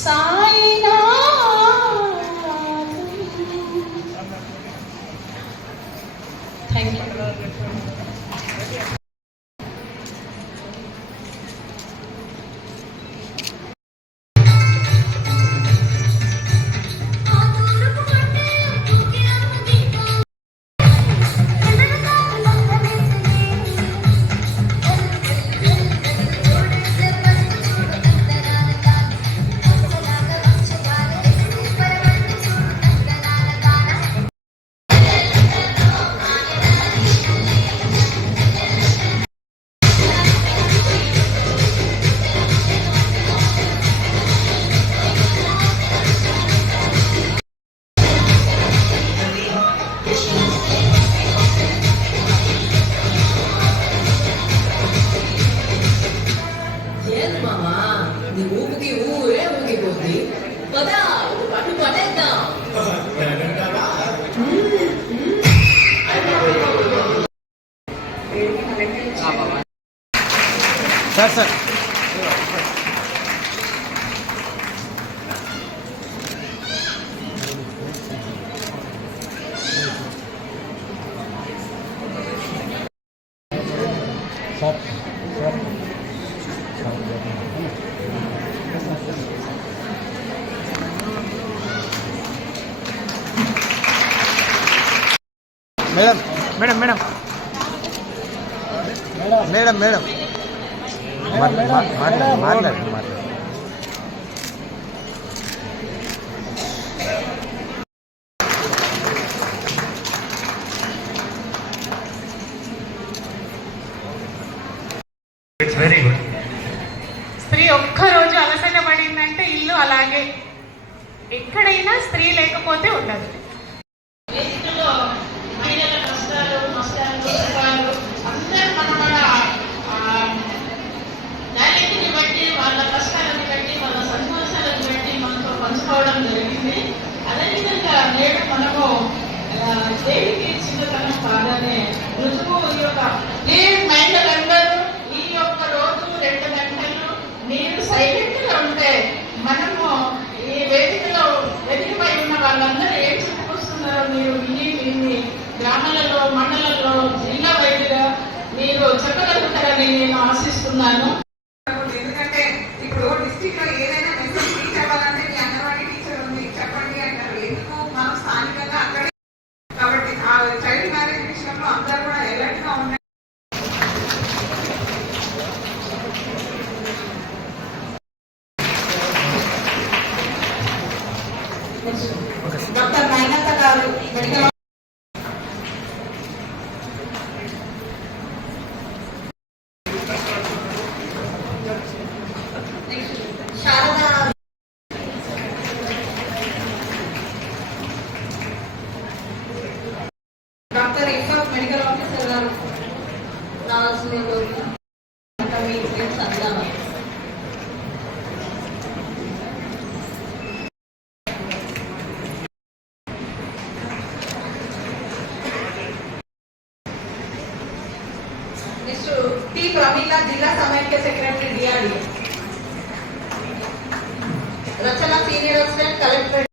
song. Madam madam. Madam madam. ಮಾತಾಡಿ ಮಾತಾಡಿ ಮಾತಾಡಿ. ಡಿಸ್ಟಿಕ್ ಏನೇ मिस्टर टी प्रमीला जिला समन्वय secretary DRDO Rachana senior assistant collector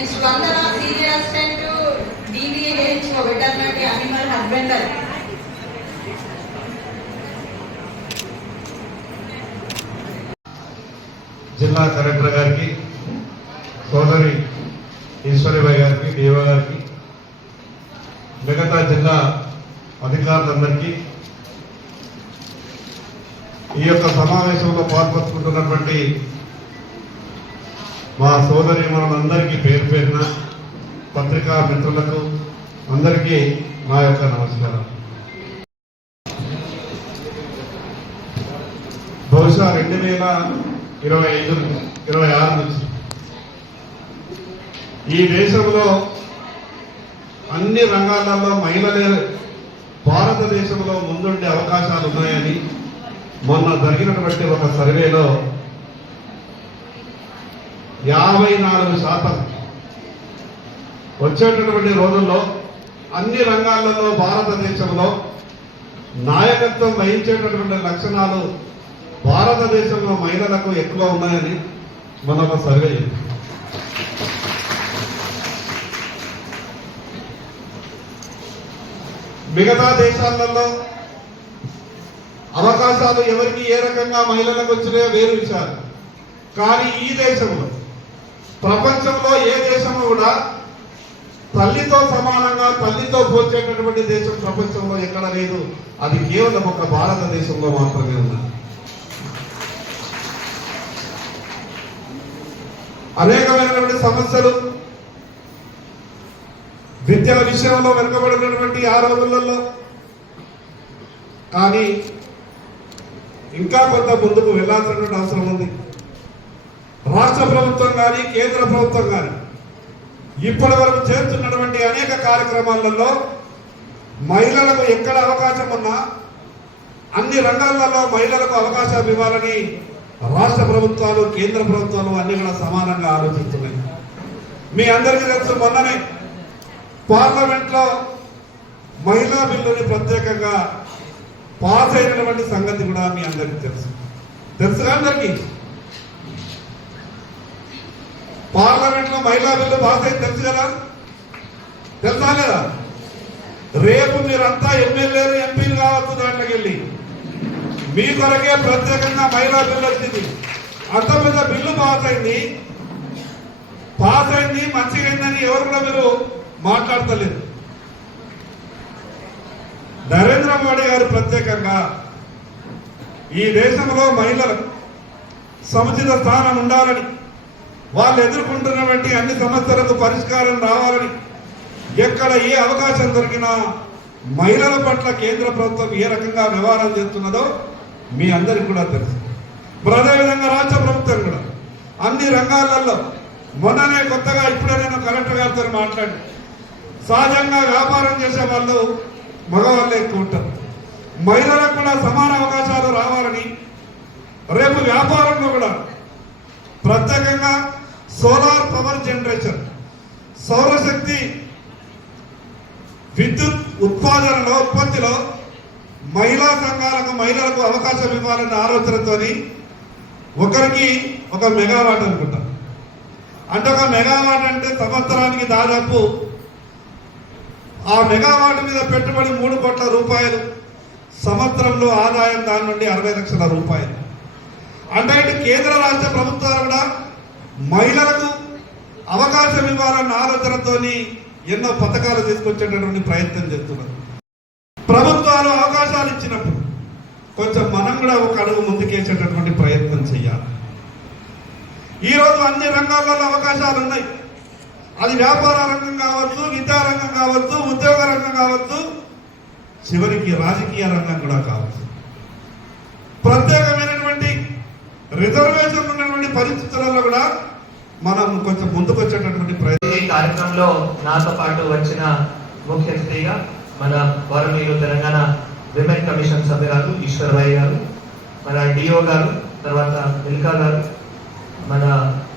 next Vandana senior assistant DVAH veterinary animal husbandry జిల్లా collector గారికి సోదరి ఈశ్వరిబాయి గారికి దేవ గారికి మిగతా జిల్లా అధికారులందరికీ ఈ యొక్క సమావేశంలో పాల్పంచుకుంటున్నటువంటి మా సోదరి మనందరికీ పేరు పేరున పత్రికా మిత్రులకు అందరికీ మా యొక్క నమస్కారం. బహుశా రెండు వేల ఇరవై ఐదు ఇరవై ఆరు నుంచి. ఈ దేశంలో అన్ని రంగాలలో మహిళలే భారతదేశంలో ముందుండే అవకాశాలు ఉన్నాయని మొన్న జరిగినటువంటి ఒక సర్వేలో యాభై నాలుగు శాతం వచ్చేటటువంటి రోజుల్లో అన్ని రంగాలలో భారతదేశంలో నాయకత్వం వహించేటటువంటి లక్షణాలు భారతదేశంలో మహిళలకు ఎక్కువ ఉన్నాయని మన ఒక సర్వే చెప్పింది. మిగతా దేశాలలో అవకాశాలు ఎవరికి ఏ రకంగా మహిళలకు వచ్చినాయో వేరు విషయాలు కానీ ఈ దేశంలో ప్రపంచంలో ఏ దేశము కూడా తల్లితో సమానంగా తల్లితో పోల్చేటటువంటి దేశం ప్రపంచంలో ఎక్కడ లేదు. అది కేవలం ఒక భారతదేశంలో మాత్రమే ఉంది. అనేకమైనటువంటి సమస్యలు విద్యల విషయంలో వెనుకబడినటువంటి ఆ రోజులలో. కానీ ఇంకా కొంత ముందుకు వెళ్ళాల్సినటువంటి అవసరం ఉంది. రాష్ట్ర ప్రభుత్వం కానీ కేంద్ర ప్రభుత్వం కానీ ఇప్పటి వరకు చేస్తున్నటువంటి అనేక కార్యక్రమాలలో మహిళలకు ఎక్కడ అవకాశం ఉన్నా అన్ని రంగాలలో మహిళలకు అవకాశాలు ఇవ్వాలని రాష్ట్ర ప్రభుత్వాలు కేంద్ర ప్రభుత్వాలు అన్ని కూడా సమానంగా ఆలోచిస్తున్నాయి. మీ అందరికీ తెలుసు మొన్ననే పార్లమెంట్లో మహిళా బిల్లుని ప్రత్యేకంగా పాస్ అయినటువంటి సంగతి కూడా మీ అందరికీ తెలుసు. తెలుసుగా అందరికీ? పార్లమెంట్లో మహిళా బిల్లు పాస్ అయింది. తెలుసు కదా? తెలుసా లేదా? రేపు మీరంతా ఎమ్మెల్యేలు ఎంపీలు కావచ్చు దాంట్లోకి వెళ్ళి. మీ కొరకే ప్రత్యేకంగా మహిళా బిల్లు వచ్చింది. అంత పెద్ద బిల్లు పాస్ అయింది. పాస్ అయింది మంచిగా అయిందని ఎవరు కూడా మీరు మాట్లాడతలేదు. నరేంద్ర మోడీ గారు ప్రత్యేకంగా ఈ దేశంలో మహిళలకు సముచిత స్థానం ఉండాలని వాళ్ళు ఎదుర్కొంటున్నటువంటి అన్ని సమస్యలకు పరిష్కారం రావాలని ఎక్కడ ఏ అవకాశం దొరికినా మహిళల పట్ల కేంద్ర ప్రభుత్వం ఏ రకంగా వ్యవహారం చేస్తున్నదో మీ అందరికి కూడా తెలుసు. మరి అదేవిధంగా రాష్ట్ర ప్రభుత్వం కూడా అన్ని రంగాలలో మొన్ననే కొత్తగా ఇప్పుడే నేను కలెక్టర్ గారితో మాట్లాడి సహజంగా వ్యాపారం చేసే వాళ్ళు మగవాళ్ళే ఎక్కువ ఉంటారు. మహిళలకు కూడా సమాన అవకాశాలు రావాలని రేపు వ్యాపారంలో కూడా ప్రత్యేకంగా సోలార్ పవర్ జనరేషన్. సౌరశక్తి విద్యుత్ ఉత్పాదనలో ఉత్పత్తిలో మహిళా సంఘాలకు మహిళలకు అవకాశం ఇవ్వాలన్న ఆలోచనతోని ఒకరికి ఒక మెగావాట్ అనుకుంటా. అంటే ఒక మెగావాట్ అంటే సంవత్సరానికి దాదాపు ఆ మెగావాట్ మీద పెట్టుబడి మూడు కోట్ల రూపాయలు. సంవత్సరంలో ఆదాయం దాని నుండి అరవై లక్షల రూపాయలు. అంటే ఇటు కేంద్ర రాష్ట్ర ప్రభుత్వాలు కూడా మహిళలకు అవకాశం ఇవ్వాలన్న ఆలోచనతోని ఎన్నో పథకాలు తీసుకొచ్చేటటువంటి ప్రయత్నం చేస్తున్నారు. ప్రభుత్వాలు అవకాశాలు ఇచ్చినప్పుడు కొంచెం మనం కూడా ఒక అడుగు ముందుకేసేటటువంటి ప్రయత్నం చేయాలి. ఈరోజు అన్ని రంగాలలో అవకాశాలు ఉన్నాయి. అది వ్యాపార రంగం కావచ్చు విద్యా రంగం కావచ్చు ఉద్యోగ రంగం కావచ్చు చివరికి రాజకీయ రంగం కూడా కావచ్చు. ప్రత్యేకమైనటువంటి రిజర్వేషన్ ఉన్నటువంటి పరిస్థితులలో కూడా మనం కొంచెం ముందుకు వచ్చేటటువంటి ప్రయత్నం ఈ కార్యక్రమంలో నాతో పాటు వచ్చిన ముఖ్య అతిథిగా మన గౌరవనీయులు తెలంగాణ విమెన్ కమిషన్ సభ్యురాలు ఈశ్వర్బాయి గారు మన డిఓ గారు తర్వాత మిల్కా గారు మన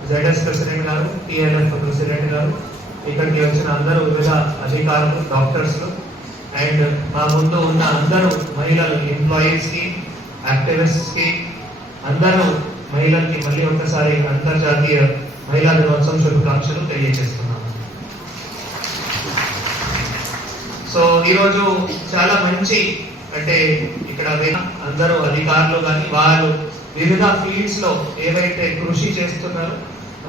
జెడ్ఎస్ ప్రెసిడెంట్ గారు టిఎల్ఎఫ్ ప్రెసిడెంట్ గారు ఇక్కడికి వచ్చిన అందరూ వివిధ అధికారులు డాక్టర్స్ అండ్ మా ముందు ఉన్న అందరూ మహిళలు ఎంప్లాయీస్కి యాక్టివిస్ట్స్కి అందరూ మహిళలకి మళ్ళీ ఒకసారి అంతర్జాతీయ మహిళా దినోత్సవం శుభాకాంక్షలు తెలియజేస్తున్నాను. సో ఈరోజు చాలా మంచి అంటే ఇక్కడ అందరూ అధికారులు కానీ వారు వివిధ ఫీల్డ్స్లో ఏవైతే కృషి చేస్తున్నారో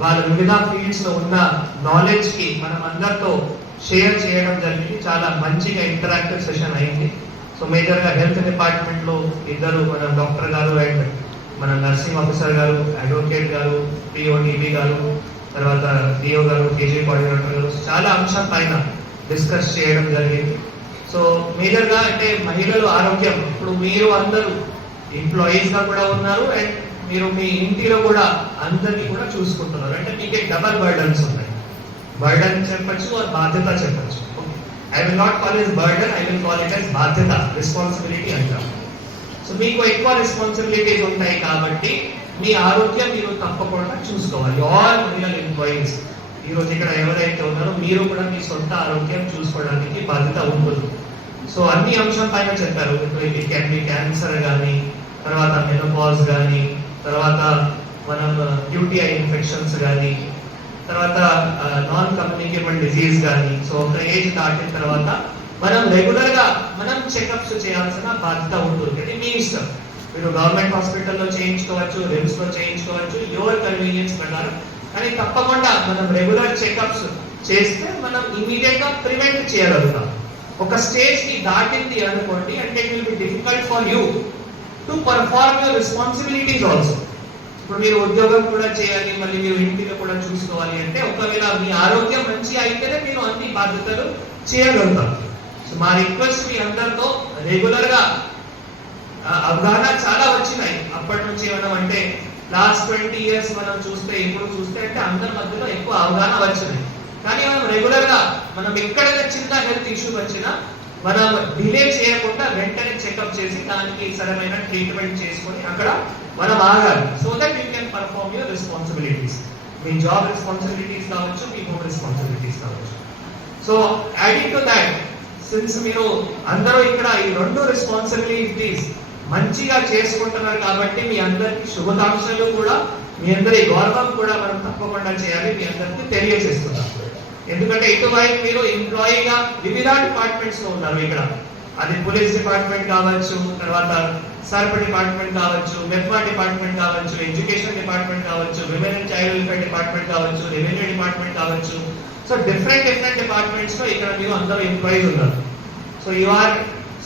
వాళ్ళు వివిధ ఫీల్డ్స్లో ఉన్న నాలెడ్జ్కి మనం అందరితో షేర్ చేయడం జరిగింది. చాలా మంచిగా ఇంటరాక్టివ్ సెషన్ అయింది. సో మేజర్గా హెల్త్ డిపార్ట్మెంట్లో ఇద్దరు మన డాక్టర్ గారు అండ్ మన నర్సింగ్ ఆఫీసర్ గారు అడ్వకేట్ గారు పిఓడిబి గారు తర్వాత డిఓ గారు కేజీ కోఆర్డినేటర్ గారు చాలా అంశం పైన డిస్కస్ చేయడం జరిగింది. సో మేజర్గా అంటే మహిళలు ఆరోగ్యం. ఇప్పుడు మీరు అందరూ ఎంప్లాయీస్గా కూడా ఉన్నారు అండ్ మీరు మీ ఇంటిలో కూడా అందరినీ కూడా చూసుకుంటున్నారు. అంటే మీకే డబల్ బర్డన్స్ ఉన్నాయి. బర్డన్ చెప్పచ్చు ఆ బాధ్యత చెప్పచ్చు. I will not call is burden I will call it as బాధ్యత రెస్పాన్సిబిలిటీ అంటారు. సో మీకు ఎక్కువ రెస్పాన్సిబిలిటీస్ ఉంటాయి కాబట్టి మీ ఆరోగ్యం మీరు తప్పకుండా చూసుకోవాలి. ఆల్ మహిళలు ఎంప్లాయీస్ ఈ రోజు ఇక్కడ ఎవరైతే ఉన్నారో మీరు కూడా మీ సొంత ఆరోగ్యం చూసుకోవడానికి బాధ్యత ఉంటుంది. సో అన్ని అంశం పైన చెప్పారు. ఇట్ క్యాన్ బి క్యాన్సర్ కానీ తర్వాత మెనోపాజ్ కానీ తర్వాత మనం యూటీఐ ఇన్ఫెక్షన్స్ కానీ తర్వాత నాన్ కమ్యూనికేబుల్ డిజీజ్ కానీ సో ఒక ఏజ్ దాటిన తర్వాత మనం రెగ్యులర్గా మనం చెకప్స్ చేయాల్సిన బాధ్యత ఉంటుంది. అది మీ ఇష్టం. మీరు గవర్నమెంట్ హాస్పిటల్లో చేయించుకోవచ్చు రిమ్స్లో చేయించుకోవచ్చు యువర్ కన్వీనియన్స్ ప్రకారం. కానీ తప్పకుండా మనం రెగ్యులర్ చెకప్స్ చేస్తే మనం ఇమీడియట్గా ప్రివెంట్ చేయగలుగుతాం. ఒక స్టేజ్ని దాటింది అనుకోండి అంటే it will be difficult for you to perform your responsibilities also ఇప్పుడు మీరు ఉద్యోగం కూడా చేయాలి మళ్ళీ మీరు ఇంటిలో కూడా చూసుకోవాలి అంటే ఒకవేళ మీ ఆరోగ్యం మంచి అయితేనే మీరు అన్ని బాధ్యతలు చేయగలుగుతారు. సో మా రిక్వెస్ట్ మీ అందరితో రెగ్యులర్గా అవగాహన చాలా వచ్చినాయి. అప్పటి నుంచి ఏమన్నా అంటే లాస్ట్ ట్వంటీ ఇయర్స్ మనం చూస్తే ఇప్పుడు చూస్తే అంటే అందరి మధ్యలో ఎక్కువ అవగాహన వచ్చినాయి కానీ మనం రెగ్యులర్గా మనం ఎక్కడైనా చిన్న హెల్త్ ఇష్యూ వచ్చినా మనం డిలే చేయకుండా వెంటనే చెకప్ చేసి దానికి సరైన ట్రీట్మెంట్ చేసుకొని అక్కడ మనం ఆగాలి. So that you can perform your responsibilities me job responsibilities కావచ్చు మీ హోమ్ రెస్పాన్సిబిలిటీస్ కావచ్చు. So adding to that since మీరు అందరూ ఇక్కడ ఈ రెండు రెస్పాన్సిబిలిటీస్ మంచిగా చేసుకుంటున్నారు కాబట్టి మీ అందరికీ శుభాకాంక్షలు కూడా మీ అందరి గౌరవం కూడా మనం తప్పకుండా చేయాలి మీ అందరికీ తెలియజేస్తున్నాం ఎందుకంటే ఇటువైపు మీరు ఎంప్లాయీగా వివిధ డిపార్ట్మెంట్స్లో ఉన్నారు ఇక్కడ. అది పోలీస్ డిపార్ట్మెంట్ కావచ్చు తర్వాత సర్ప్ డిపార్ట్మెంట్ కావచ్చు మెఫ్మా డిపార్ట్మెంట్ కావచ్చు ఎడ్యుకేషన్ డిపార్ట్మెంట్ కావచ్చు women and child welfare department కావచ్చు రెవెన్యూ డిపార్ట్మెంట్ కావచ్చు సో డిఫరెంట్ డిఫరెంట్ డిపార్ట్మెంట్స్లో ఇక్కడ మీరు అందరూ ఎంప్లాయీస్ ఉన్నారు. So you are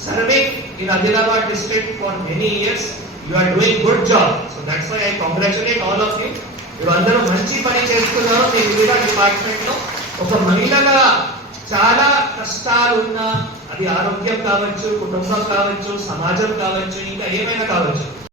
serving in Adilabad district for many years you are doing good job so that's why I congratulate all of you మీరు అందరూ మంచి పని చేస్తున్నారు. మీ వివిధ డిపార్ట్మెంట్లో ఒక మహిళగా చాలా కష్టాలు ఉన్న అది ఆరోగ్యం కావచ్చు కుటుంబం కావచ్చు సమాజం కావచ్చు ఇంకా ఏమైనా కావచ్చు.